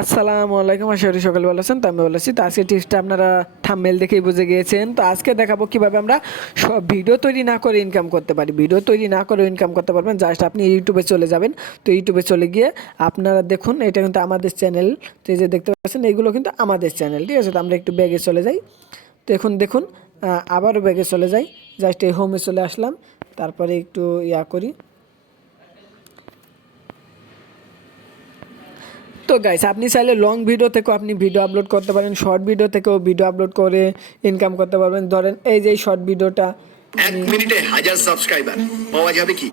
আসসালামু আলাইকুম, আশা করি সকালে ভালো আছেন। তো আমি ভালো আছি। তো আজকে টিপসটা আপনারা থাম্বনেল দেখেই বুঝে গিয়েছেন। তো আজকে দেখাবো কিভাবে আমরা সব ভিডিও তৈরি না করে ইনকাম করতে পারি। ভিডিও তৈরি না করে ইনকাম করতে পারবেন। জাস্ট আপনি ইউটিউবে চলে যাবেন। তো ইউটিউবে চলে গিয়ে আপনারা দেখুন, এটা কিন্তু আমাদের চ্যানেল। তো এই যে দেখতে পাচ্ছেন, এইগুলো কিন্তু আমাদের চ্যানেল, ঠিক আছে। তো আমরা একটু ব্যাগে চলে যাই। তো এখন দেখুন, আবারও ব্যাগে চলে যাই। জাস্ট এই হোমে চলে আসলাম, তারপরে একটু করি। তো গাইস, আপনি চাইলে লং ভিডিও থেকেও আপনি ভিডিও আপলোড করতে পারেন, শর্ট ভিডিও থেকেও ভিডিও আপলোড করে ইনকাম করতে পারবেন। ধরেন এই যে শর্ট ভিডিওটা, 1 মিনিটে 1000 সাবস্ক্রাইবার পাওয়া যাবে কি?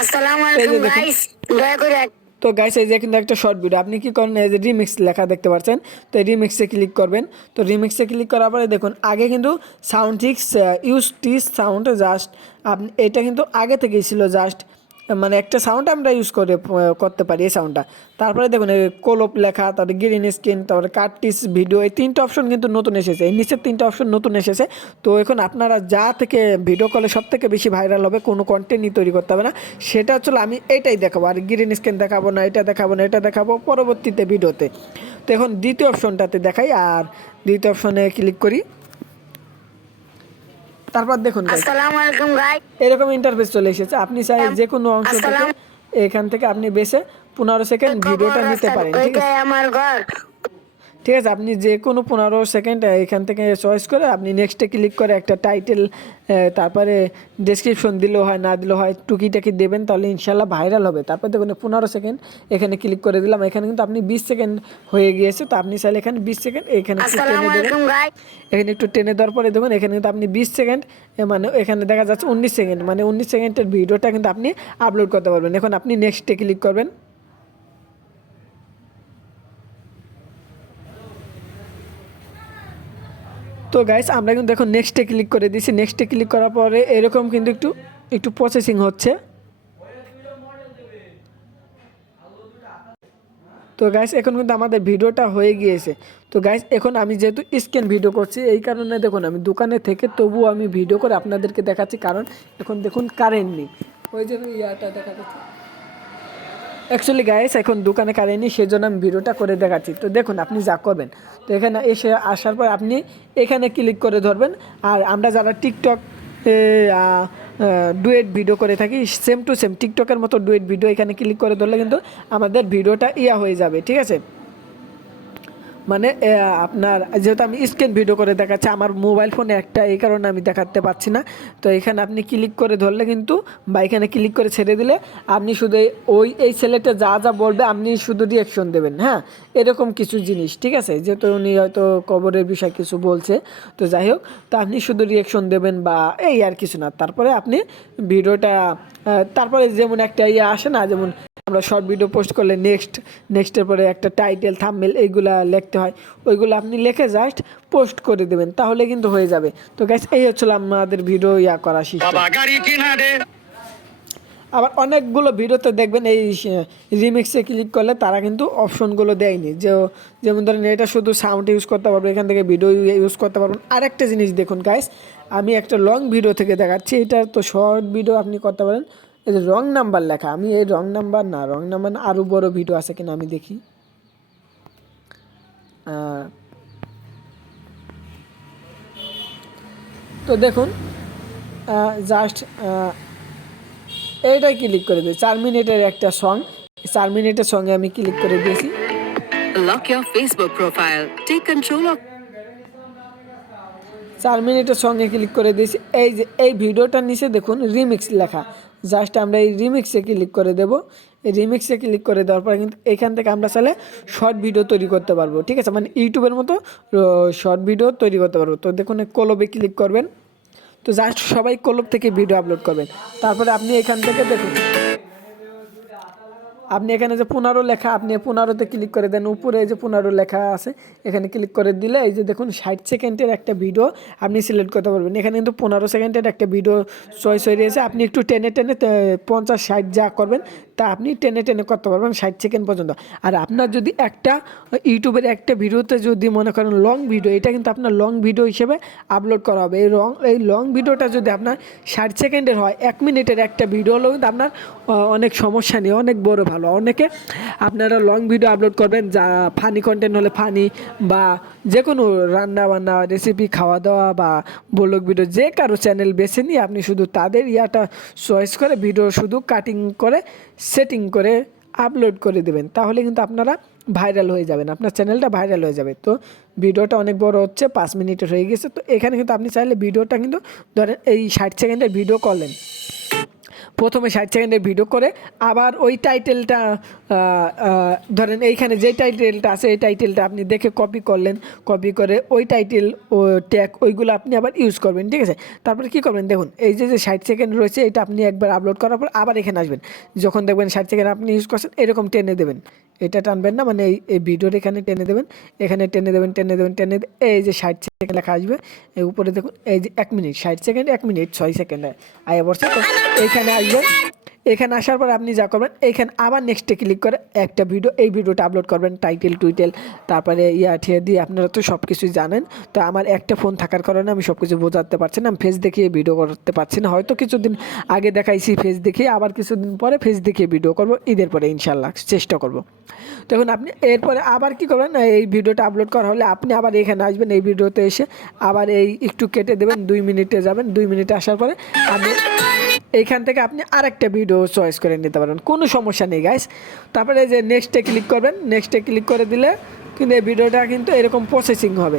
আসসালামু আলাইকুম গাইস, দয়া করে তো গাইস এই যে কিন্তু একটা শর্ট ভিডিও, আপনি কি করেন, এই যে রিমিক্স লেখা দেখতে পাচ্ছেন। তো এই রিমিক্সে ক্লিক করবেন। তো রিমিক্সে ক্লিক করার পরে দেখুন, আগে কিন্তু সাউন্ড টিক্স ইউজ টিস সাউন্ড, জাস্ট আপনি এটা কিন্তু আগে থেকেই ছিল। জাস্ট মানে একটা সাউন্ড আমরা ইউজ করে করতে পারি এই সাউন্ডটা। তারপরে দেখুন এই কোলপ লেখা, তারপরে গ্রিন স্ক্রিন, তারপরে কাটটিস ভিডিও, এই তিনটা অপশন কিন্তু নতুন এসেছে। এই নিচের তিনটা অপশন নতুন এসেছে। তো এখন আপনারা যা থেকে ভিডিও কলে সব থেকে বেশি ভাইরাল হবে, কোনো কন্টেন্টই তৈরি করতে হবে না, সেটা হচ্ছে আমি এইটাই দেখাবো। আর গ্রিন স্ক্রিন দেখাবো না, এটা দেখাবো না, এটা দেখাবো পরবর্তীতে ভিডিওতে। তো এখন দ্বিতীয় অপশনটাতে দেখাই, আর দ্বিতীয় অপশনে ক্লিক করি। তারপর দেখুন আসসালামু আলাইকুম গাইস, এরকম ইন্টারফেস চলে এসেছে। আপনি চাই যে কোনো অংশ থেকে এখান থেকে আপনি বেছে 15 সেকেন্ড ভিডিওটা নিতে পারেন, ঠিক আছে। আমার ঘর। ঠিক আছে, আপনি যে কোনো 15 সেকেন্ড এখান থেকে চয়েস করে আপনি নেক্সটে ক্লিক করে একটা টাইটেল, তারপরে ডেসক্রিপশন দিলেও হয়, না দিলেও হয়, টুকিটাকি দেবেন, তাহলে ইনশাল্লাহ ভাইরাল হবে। তারপর দেখুন 15 সেকেন্ড এখানে ক্লিক করে দিলাম। এখানে কিন্তু আপনি 20 সেকেন্ড হয়ে গিয়েছে। তো আপনি চাইলে এখানে 20 সেকেন্ড এখানে একটু টেনে দেবেন। এখানে একটু টেনে দেওয়ার পরে দেখুন, এখানে কিন্তু আপনি 20 সেকেন্ড, মানে এখানে দেখা যাচ্ছে 19 সেকেন্ড, মানে 19 সেকেন্ডের ভিডিওটা কিন্তু আপনি আপলোড করতে পারবেন। এখন আপনি নেক্সটে ক্লিক করবেন। তো গাইস, আমরা কিন্তু দেখুন নেক্সটে ক্লিক করে দিয়েছি। নেক্সটে ক্লিক করার পরে এরকম কিন্তু একটু একটু প্রসেসিং হচ্ছে। তো গাইস, এখন কিন্তু আমাদের ভিডিওটা হয়ে গিয়েছে। তো গাইস, এখন আমি যেহেতু স্ক্যান ভিডিও করছি, এই কারণে দেখুন আমি দোকানে থেকে তবুও আমি ভিডিও করে আপনাদেরকে দেখাচ্ছি, কারণ এখন দেখুন কারেন্ট নেই, ওই জন্য ইয়াটা দেখা যাচ্ছে। অ্যাকচুয়ালি গাইস, এখন দোকানে কারেন্ট নেই, সেজন্য আমি ভিডিওটা করে দেখাচ্ছি। তো দেখুন আপনি যা করবেন, তো এখানে এসে আসার পর আপনি এখানে ক্লিক করে ধরবেন। আর আমরা যারা টিকটক ডুয়েট ভিডিও করে থাকি, সেম টু সেম টিকটকের মতো ডুয়েট ভিডিও এখানে ক্লিক করে ধরলে কিন্তু আমাদের ভিডিওটা হয়ে যাবে, ঠিক আছে। মানে আপনার যেহেতু আমি স্ক্রিন ভিডিও করে দেখাচ্ছি, আমার মোবাইল ফোনে একটা, এই কারণে আমি দেখাতে পাচ্ছি না। তো এখানে আপনি ক্লিক করে ধরলে কিন্তু, বা এখানে ক্লিক করে ছেড়ে দিলে আপনি শুধু এই ছেলেটা যা যা বলবে আপনি শুধু রিয়াকশন দেবেন, হ্যাঁ, এরকম কিছু জিনিস, ঠিক আছে। যেহেতু উনি হয়তো কবরের বিষয় কিছু বলছে, তো যাই হোক, তো আপনি শুধু রিয়াকশন দেবেন, বা এই আর কিছু না। তারপরে আপনি ভিডিওটা, তারপরে যেমন একটা আসে না, যেমন আমরা শর্ট ভিডিও পোস্ট করলে নেক্সটের পরে একটা টাইটেল, থাম্বনেল, এইগুলা লিখতে হয়, ওইগুলো আপনি লিখে জাস্ট পোস্ট করে দেবেন, তাহলে কিন্তু হয়ে যাবে। তো গাইস, এই হচ্ছিল আমাদের ভিডিও করা সিস্টেম। আবার অনেকগুলো ভিডিওতে দেখবেন এই রিমিক্সে ক্লিক করলে তারা কিন্তু অপশনগুলো দেয়নি, যেমন ধরেন এটা শুধু সাউন্ড ইউজ করতে পারবেন, এখান থেকে ভিডিও ইউজ করতে পারবেন। আরেকটা জিনিস দেখুন গাইস, আমি একটা লং ভিডিও থেকে দেখাচ্ছি, এটা তো শর্ট ভিডিও আপনি করতে পারেন। এই যে রং নাম্বার লেখা, আমি এই রং নাম্বার না আরও বড় ভিডিও আছে কিনা আমি দেখি। তো দেখুন, জাস্ট এইটাই ক্লিক করে দিই। 4 মিনিটের একটা সং, 4 মিনিটের সঙ্গে আমি ক্লিক করে দিয়েছি। Lock your Facebook profile. Take control of 4 মিনিটের সঙ্গে ক্লিক করে দিয়েছি। এই যে এই ভিডিওটার নিচে দেখুন রিমিক্স লেখা, জাস্ট আমরা এই রিমিক্সে ক্লিক করে দেব। এই রিমিক্সে ক্লিক করে দেওয়ার পরে কিন্তু এখান থেকে আমরা চাইলে শর্ট ভিডিও তৈরি করতে পারবো, ঠিক আছে, মানে ইউটিউবের মতো শর্ট ভিডিও তৈরি করতে পারবো। তো দেখুন কলবে ক্লিক করবেন। তো জাস্ট সবাই কলব থেকে ভিডিও আপলোড করবেন। তারপরে আপনি এখান থেকে দেখুন, আপনি এখানে যে 15 লেখা, আপনি 15তে ক্লিক করে দেন। উপরে যে 15 লেখা আছে, এখানে ক্লিক করে দিলে এই যে দেখুন 60 সেকেন্ডের একটা ভিডিও আপনি সিলেক্ট করতে পারবেন। এখানে কিন্তু 15 সেকেন্ডের একটা ভিডিও চয়েস হয়ে রয়েছে। আপনি একটু টেনে 50-60 যা করবেন তা আপনি টেনে করতে পারবেন 60 সেকেন্ড পর্যন্ত। আর আপনার যদি একটা ইউটিউবের একটা ভিডিওতে যদি মনে করেন লং ভিডিও, এটা কিন্তু আপনার লং ভিডিও হিসেবে আপলোড করা হবে। এই লং ভিডিওটা যদি আপনার 60 সেকেন্ডের হয়, 1 মিনিটের একটা ভিডিও হলেও কিন্তু আপনার অনেক সমস্যা নেই, অনেক বড় ভালো। অনেকে আপনারা লং ভিডিও আপলোড করবেন, যা ফানি কন্টেন্ট হলে ফানি, বা যে কোনো রান্না বান্না রেসিপি খাওয়া দাওয়া বা ব্লগ ভিডিও, যে কারো চ্যানেল বেছে নিয়ে আপনি শুধু তাদের ইয়াটা চয়েস করে ভিডিও শুধু কাটিং করে সেটিং করে আপলোড করে দেবেন, তাহলে কিন্তু আপনারা ভাইরাল হয়ে যাবেন, আপনার চ্যানেলটা ভাইরাল হয়ে যাবে। তো ভিডিওটা অনেক বড় হচ্ছে, 5 মিনিটের হয়ে গেছে। তো এখানে কিন্তু আপনি চাইলে ভিডিওটা কিন্তু ধরেন এই 60 সেকেন্ডের ভিডিও করলেন, প্রথমে 60 সেকেন্ডের ভিডিও করে আবার ওই টাইটেলটা ধরেন এইখানে যে টাইটেলটা আছে এই টাইটেলটা আপনি দেখে কপি করলেন, কপি করে ওই টাইটেল ও ট্যাগ ওইগুলো আপনি আবার ইউজ করবেন, ঠিক আছে। তারপরে কী করবেন, দেখুন এই যে 60 সেকেন্ড রয়েছে এটা আপনি একবার আপলোড করার পর আবার এখানে আসবেন, যখন দেখবেন 60 সেকেন্ড আপনি ইউজ করছেন এরকম টেনে দেবেন, এটা টানবেন না, মানে এই ভিডিওর এখানে টেনে দেবেন, এখানে টেনে দেবেন, এই যে 60 সেকেন্ড লেখা আসবে, এই উপরে দেখুন এই যে 1 মিনিট, 60 সেকেন্ড 1 মিনিট 6 সেকেন্ডে আয়া পড়ছে। তো এইখানে আসবেন, এখানে আসার পর আপনি যা করবেন, এইখানে আবার নেক্সটে ক্লিক করে একটা ভিডিও, এই ভিডিওটা আপলোড করবেন, টাইটেল টুইটেল তারপরে ঠিয়ে দিয়ে, আপনারা তো সব কিছুই জানেন। তো আমার একটা ফোন থাকার কারণে আমি সব কিছু বোঝাতে পারছি না, আমি ফেস দেখিয়ে ভিডিও করতে পারছি না, হয়তো কিছুদিন আগে দেখাইছি ফেস দেখিয়ে, আবার কিছুদিন পরে ফেস দেখিয়ে ভিডিও করব, ঈদের পরে ইনশাল্লাহ চেষ্টা করব। দেখুন আপনি এরপরে আবার কি করবেন, এই ভিডিওটা আপলোড করা হলে আপনি আবার এখানে আসবেন, এই ভিডিওতে এসে আবার এই একটু কেটে দেবেন, 2 মিনিটে যাবেন, 2 মিনিটে আসার পরে আপনি এইখান থেকে আপনি আরেকটা ভিডিও চয়েস করে নিতে পারেন, কোনো সমস্যা নেই গাইস। তারপরে এই যে নেক্সটে ক্লিক করবেন, নেক্সটে ক্লিক করে দিলে কিন্তু এই ভিডিওটা কিন্তু এরকম প্রসেসিং হবে।